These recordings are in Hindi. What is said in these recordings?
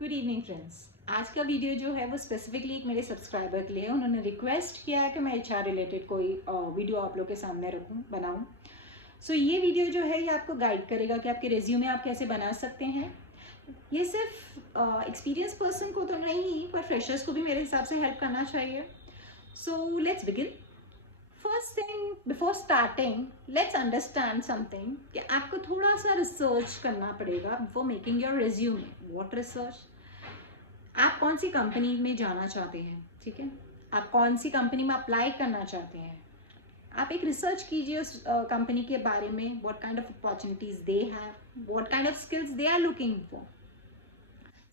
Good evening friends. आज का वीडियो जो है वो स्पेसिफिकली एक मेरे सब्सक्राइबर के लिए, उन्होंने रिक्वेस्ट किया है कि मैं एचआर रिलेटेड कोई वीडियो आप लोग के सामने रखूं, बनाऊं। सो ये वीडियो जो है ये आपको गाइड करेगा कि आपके रेज्यूमे आप कैसे बना सकते हैं। ये सिर्फ एक्सपीरियंस पर्सन को तो नहीं, पर फ्रेशर्स को भी मेरे हिसाब से हेल्प करना चाहिए। So let's begin. First thing before starting, let's understand something कि आपको थोड़ा सा रिसर्च करना पड़ेगा before making your resume. What research? आप कौन सी कंपनी में जाना चाहते हैं, ठीक है, आप कौन सी कंपनी में अप्लाई करना चाहते हैं, आप एक रिसर्च कीजिए उस कंपनी के बारे में। What kind of opportunities they have, what kind of skills they are looking for.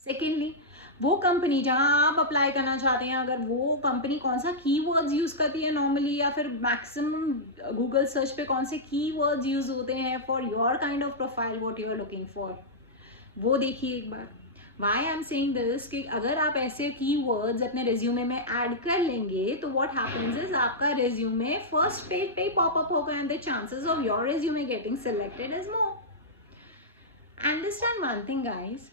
Secondly, वो कंपनी जहां आप अप्लाई करना चाहते हैं, अगर वो कंपनी कौन सा कीवर्ड्स यूज करती है नॉर्मली, या फिर मैक्सिमम गूगल सर्च पे कौन से कीवर्ड्स यूज होते हैं for your kind of profile, what you are looking for, वो देखिए एक बार। Why I am saying this कि अगर आप ऐसे कीवर्ड्स अपने रेज्यूमे में ऐड कर लेंगे तो व्हाट हैपेंस इज आपका रेज्यूमे फर्स्ट पेज पे ही पॉप अप होगा and the chances of your resume getting selected is more. Understand one thing guys,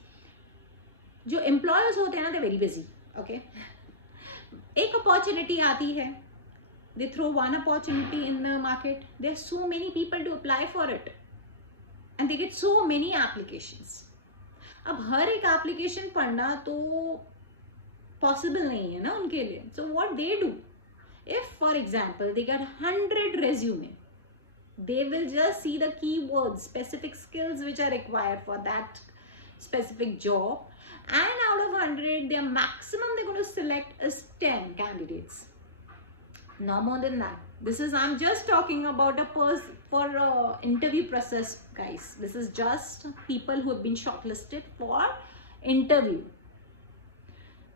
जो एम्प्लॉयर्स होते हैं ना, दे वेरी बिजी, ओके। एक अपॉर्चुनिटी आती है, they throw one opportunity in the market, there are so many people to apply for it and they get so many applications. अब हर एक एप्लीकेशन पढ़ना तो पॉसिबल नहीं है ना उनके लिए। So what they do, if for example they get 100 resume, they will just see the keywords, specific skills which are required for that specific job, and out of 100 their maximum they're going to select is 10 candidates, no more than that. This is, I'm just talking about for interview process guys. This is just people who have been shortlisted for interview.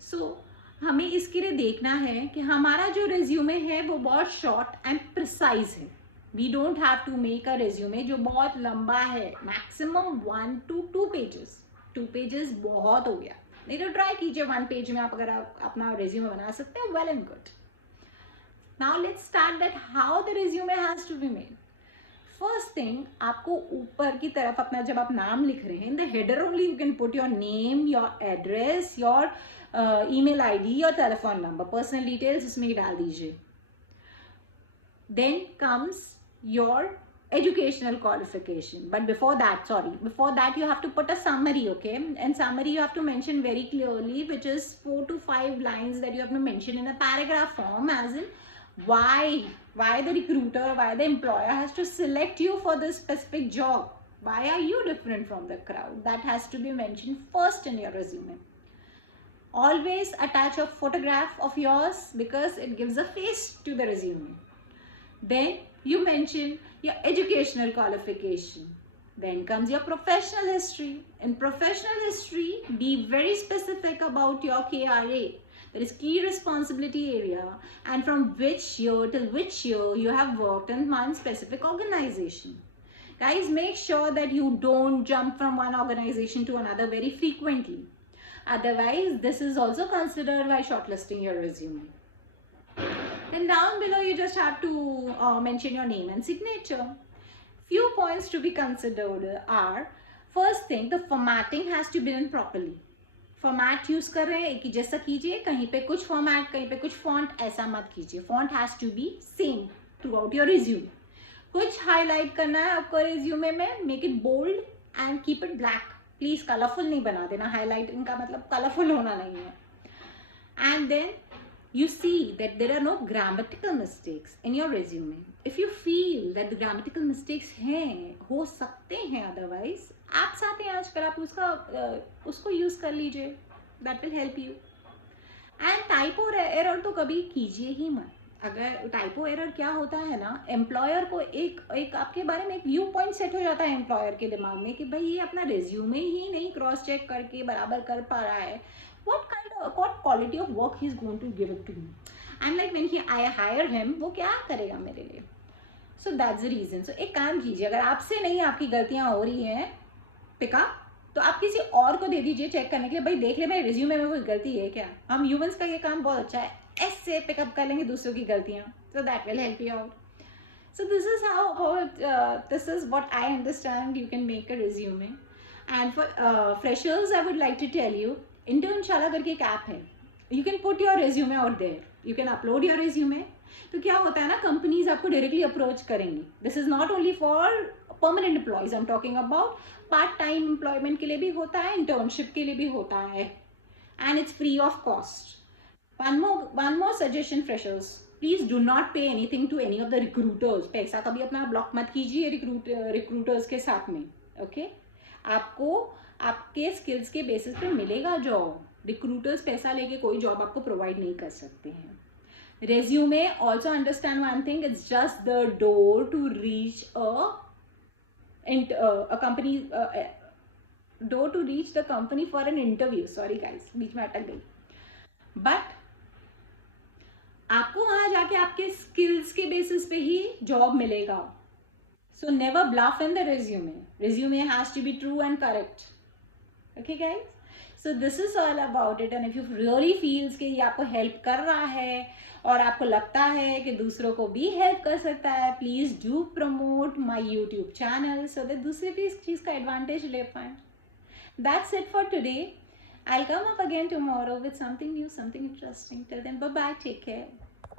So हमें इसके लिए देखना है कि हमारा जो रेज्यूमे है वो बहुत शॉर्ट एंड प्रिसाइज है। We don't have to make a resume जो बहुत लंबा है, मैक्सिमम 1 to 2 pages। 2 pages बहुत हो गया, नहीं तो ट्राई कीजिए 1 page में आप अगर आप अपना रेज्यूमे बना सकते हैं, well and good. Now let's start that how the resume has to be made. First thing, आपको ऊपर की तरफ अपना जब आप नाम लिख रहे हैं, in the header only you can put your name, your address, your email ID, your telephone number, personal details इसमें डाल दीजिए। Then comes your educational qualification, but before that you have to put a summary, okay? And summary you have to mention very clearly, which is 4 to 5 lines that you have to mention in a paragraph form, as in why the recruiter, why the employer has to select you for this specific job. Why are you different from the crowd? That has to be mentioned first in your resume. Always attach a photograph of yours because it gives a face to the resume. Then you mention your educational qualification. Then comes your professional history. In professional history, be very specific about your KRA. That is key responsibility area, and from which year till which year you have worked in one specific organization. Guys, make sure that you don't jump from one organization to another very frequently. Otherwise, this is also considered while shortlisting your resume. Then down below, you just have to mention your name and signature. Few points to be considered are, first thing, the formatting has to be done properly. Format use कर रहे हैं एक ही जैसा कीजिए, कहीं पे कुछ फॉर्मेट कहीं पे कुछ फॉन्ट, ऐसा मत कीजिए। Font has to be same throughout your resume. कुछ हाईलाइट करना है आपको रेज्यूमे में, make it bold and keep it black. Please colourful नहीं बना देना, हाईलाइटिंग का मतलब कलरफुल होना नहीं है। And then you see that there are no grammatical mistakes in your resume. If you feel that the grammatical mistakes हैं, हो सकते हैं, otherwise apps आते हैं आजकल, आप उसको यूज कर लीजिए, that will help you. And typo error तो कभी कीजिए ही मत। अगर टाइपो एरर क्या होता है ना, एम्प्लॉयर को एक आपके बारे में एक व्यू पॉइंट सेट हो जाता है एम्प्लॉयर के दिमाग में कि भाई ये अपना रेज्यूमे ही नहीं क्रॉस चेक करके बराबर कर पा रहा है, what quality of work he is going to give it to me, and like when I hire him, वो क्या करेगा मेरे लिए। So that's the reason. So एक काम कीजिए, अगर आपसे नहीं आपकी गलतियां हो रही हैं पिकअप, तो आप किसी और को दे दीजिए चेक करने के लिए, भाई देख ले मेरे रिज्यूमे में कोई गलती है क्या। हम ह्यूमंस का ये काम बहुत अच्छा है, ऐसे पिकअप कर लेंगे दूसरों की गलतियां, so that will help you out. So this is this is what I understand you can make a resume. And for freshers, I would like to tell you, Internshala करके एक ऐप है, you can put your resume out there, you can upload your resume. तो क्या होता है ना, कंपनीज आपको डायरेक्टली अप्रोच करेंगी। This is not only for permanent employees, I am talking about part time employment के लिए भी होता है, इंटर्नशिप के लिए भी होता है, and it's free of cost. one more suggestion freshers, please do not pay anything to any of the recruiters। पैसा कभी अपना ब्लॉक मत कीजिए रिक्रूटर्स के साथ में, ओके? आपको आपके स्किल्स के बेसिस पे मिलेगा जॉब, रिक्रूटर्स पैसा लेके कोई जॉब आपको प्रोवाइड नहीं कर सकते हैं। Resume, also understand one thing, it's just the door to reach a company, door to reach the company for an interview. Sorry guys, बीच में अटक गई। बट आपको वहां जाके आपके स्किल्स के बेसिस पे ही जॉब मिलेगा। So never bluff in the resume, resume has to be true and correct, okay guys? So this is all about it, and if you really feels कि ये आपको हेल्प कर रहा है और आपको लगता है कि दूसरों को भी हेल्प कर सकता है, please do promote my YouTube channel so that दूसरे भी इस चीज का एडवांटेज ले पाए। That's it for today. I'll come up again tomorrow with something new, something interesting. Till then, bye bye, take care.